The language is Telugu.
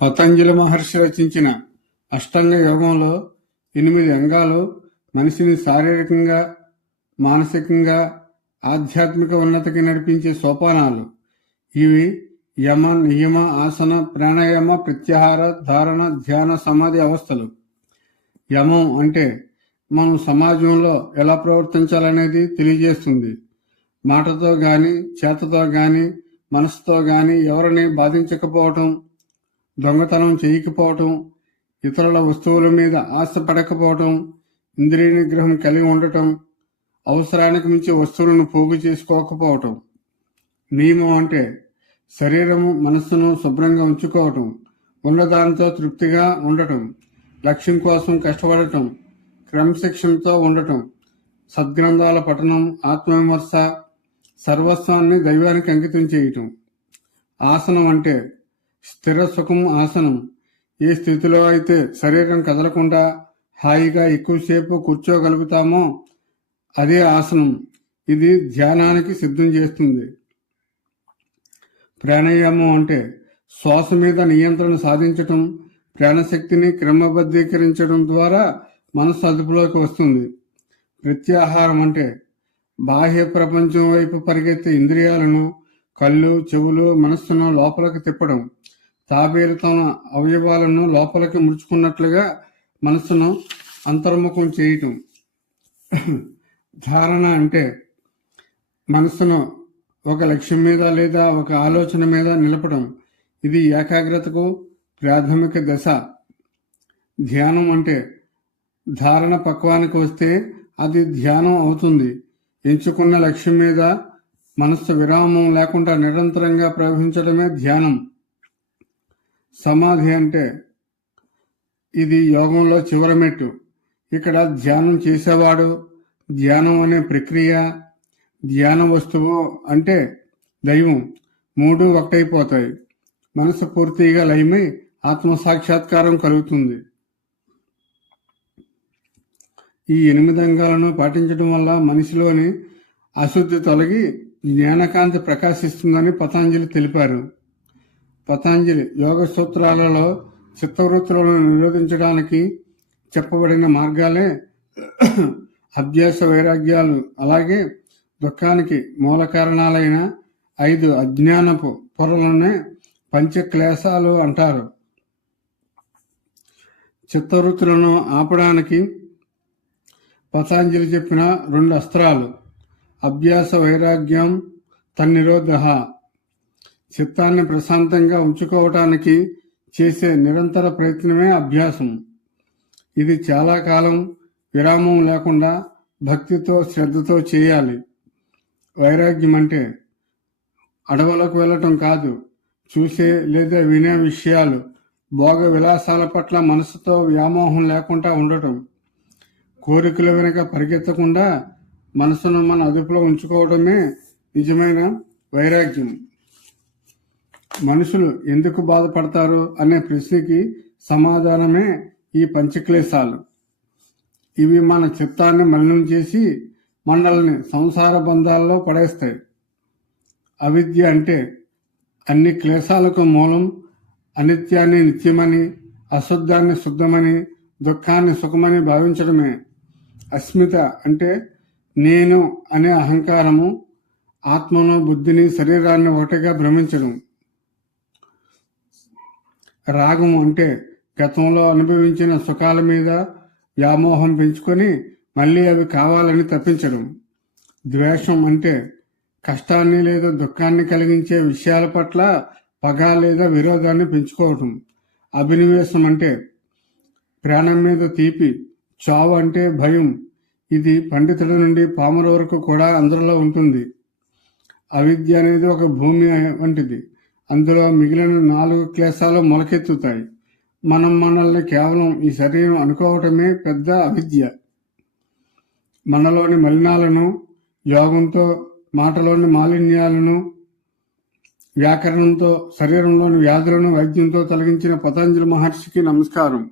పతంజలి మహర్షి రచించిన అష్టాంగ యోగంలో ఎనిమిది అంగాలు మనిషిని శారీరకంగా మానసికంగా ఆధ్యాత్మిక ఉన్నతికి నడిపించే సోపానాలు. ఇవి యమ నియమ ఆసన ప్రాణాయామ ప్రత్యాహార ధారణ ధ్యాన సమాధి అవస్థలు. యమం అంటే మనం సమాజంలో ఎలా ప్రవర్తించాలనేది తెలియజేస్తుంది. మాటతో కానీ చేతతో కానీ మనసుతో కానీ ఎవరిని బాధించకపోవటం దొంగతనం చేయకపోవటం ఇతరుల వస్తువుల మీద ఆశ పడకపోవటం ఇంద్రియ నిగ్రహం కలిగి ఉండటం అవసరానికి మించి వస్తువులను పోగు చేసుకోకపోవటం. నియమం అంటే శరీరము మనస్సును శుభ్రంగా ఉంచుకోవటం ఉన్నదానితో తృప్తిగా ఉండటం లక్ష్యం కోసం కష్టపడటం క్రమశిక్షణతో ఉండటం సద్గ్రంథాల పఠనం ఆత్మవిమర్శ సర్వస్వాన్ని దైవానికి అంకితం చేయటం. ఆసనం అంటే స్థిర సుఖం ఆసనం. ఏ స్థితిలో అయితే శరీరం కదలకుండా హాయిగా ఎక్కువసేపు కూర్చోగలుగుతామో అదే ఆసనం. ఇది ధ్యానానికి సిద్ధం చేస్తుంది. ప్రాణాయామం అంటే శ్వాస మీద నియంత్రణ సాధించటం ప్రాణశక్తిని క్రమబద్ధీకరించడం ద్వారా మనసు అదుపులోకి వస్తుంది. ప్రత్యాహారం అంటే బాహ్య ప్రపంచం వైపు పరిగెత్తే ఇంద్రియాలను కళ్ళు చెవులు మనస్సును లోపలికి తిప్పడం. తాబేలుతన అవయవాలను లోపలికి ముడుచుకున్నట్లుగా మనసును అంతర్ముఖం చేయటం. ధారణ అంటే మనసును ఒక లక్ష్యం మీద లేదా ఒక ఆలోచన మీద నిలపడం. ఇది ఏకాగ్రతకు ప్రాథమిక దశ. ధ్యానం అంటే ధారణ పక్వానికి వస్తే అది ధ్యానం అవుతుంది. ఎంచుకున్న లక్ష్యం మీద మనస్సు విరామం లేకుండా నిరంతరంగా ప్రవహించడమే ధ్యానం. సమాధి అంటే ఇది యోగంలో చివరి మెట్టు. ఇక్కడ ధ్యానం చేసేవాడు ధ్యానం అనే ప్రక్రియ ధ్యాన వస్తువు అంటే దైవం. మూడు ఒకటైపోతాయి. మనసు పూర్తిగా లయమై ఆత్మ సాక్షాత్కారం కలుగుతుంది. ఈ ఎనిమిది అంగాలను పాటించడం వల్ల మనిషిలోని అశుద్ధి తొలగి జ్ఞానకాంతి ప్రకాశిస్తుందని పతాంజలి తెలిపారు. పతాంజలి యోగ సూత్రాలలో చిత్తవృత్తులను నిరోధించడానికి చెప్పబడిన మార్గాలే అభ్యాస వైరాగ్యాలు. అలాగే దుఃఖానికి మూల కారణాలైన ఐదు అజ్ఞానపు పొరలనే పంచక్లేశాలు అంటారు. చిత్తవృత్తులను ఆపడానికి పతాంజలి చెప్పిన రెండు అస్త్రాలు. అభ్యాస వైరాగ్యం తన్నిరోధ. చిత్తాన్ని ప్రశాంతంగా ఉంచుకోవటానికి చేసే నిరంతర ప్రయత్నమే అభ్యాసం. ఇది చాలా కాలం విరామం లేకుండా భక్తితో శ్రద్ధతో చేయాలి. వైరాగ్యం అంటే అడవులకు వెళ్ళటం కాదు. చూసే లేదా వినే విషయాలు భోగ విలాసాల పట్ల మనసుతో వ్యామోహం లేకుండా ఉండటం కోరికల వెనుక పరిగెత్తకుండా మనసును మన అదుపులో ఉంచుకోవడమే నిజమైన వైరాగ్యం. మనుషులు ఎందుకు బాధపడతారు అనే ప్రశ్నకి సమాధానమే ఈ పంచక్లేశాలు. ఇవి మన చిత్తాన్ని మలినం చేసి మనల్ని సంసార బంధాల్లో పడేస్తాయి. అవిద్య అంటే అన్ని క్లేశాలకు మూలం అనిత్యాన్ని నిత్యమని అశుద్ధాన్ని శుద్ధమని దుఃఖాన్ని సుఖమని భావించడమే. అస్మిత అంటే నేను అనే అహంకారము ఆత్మను బుద్ధిని శరీరాన్ని ఒకటిగా భ్రమించడం. రాగం అంటే గతంలో అనుభవించిన సుఖాల మీద వ్యామోహం పెంచుకొని మళ్ళీ అవి కావాలని తప్పించడం. ద్వేషం అంటే కష్టాన్ని లేదా దుఃఖాన్ని కలిగించే విషయాల పట్ల పగ లేదా విరోధాన్ని పెంచుకోవటం. అభినివేశం అంటే ప్రాణం మీద తీపి చావు అంటే భయం. ఇది పండితుడి నుండి పాముల వరకు కూడా అందరిలో ఉంటుంది. అవిద్య అనేది ఒక భూమి వంటిది. అందులో మిగిలిన నాలుగు క్లేశాలు మొలకెత్తుతాయి. మనం మనల్ని కేవలం ఈ శరీరం అనుకోవటమే పెద్ద అవిద్య. మనలోని మలినాలను యోగంతో మాటలోని మాలిన్యాలను వ్యాకరణంతో శరీరంలోని వ్యాధులను వైద్యంతో తొలగించిన పతంజలి మహర్షికి నమస్కారం.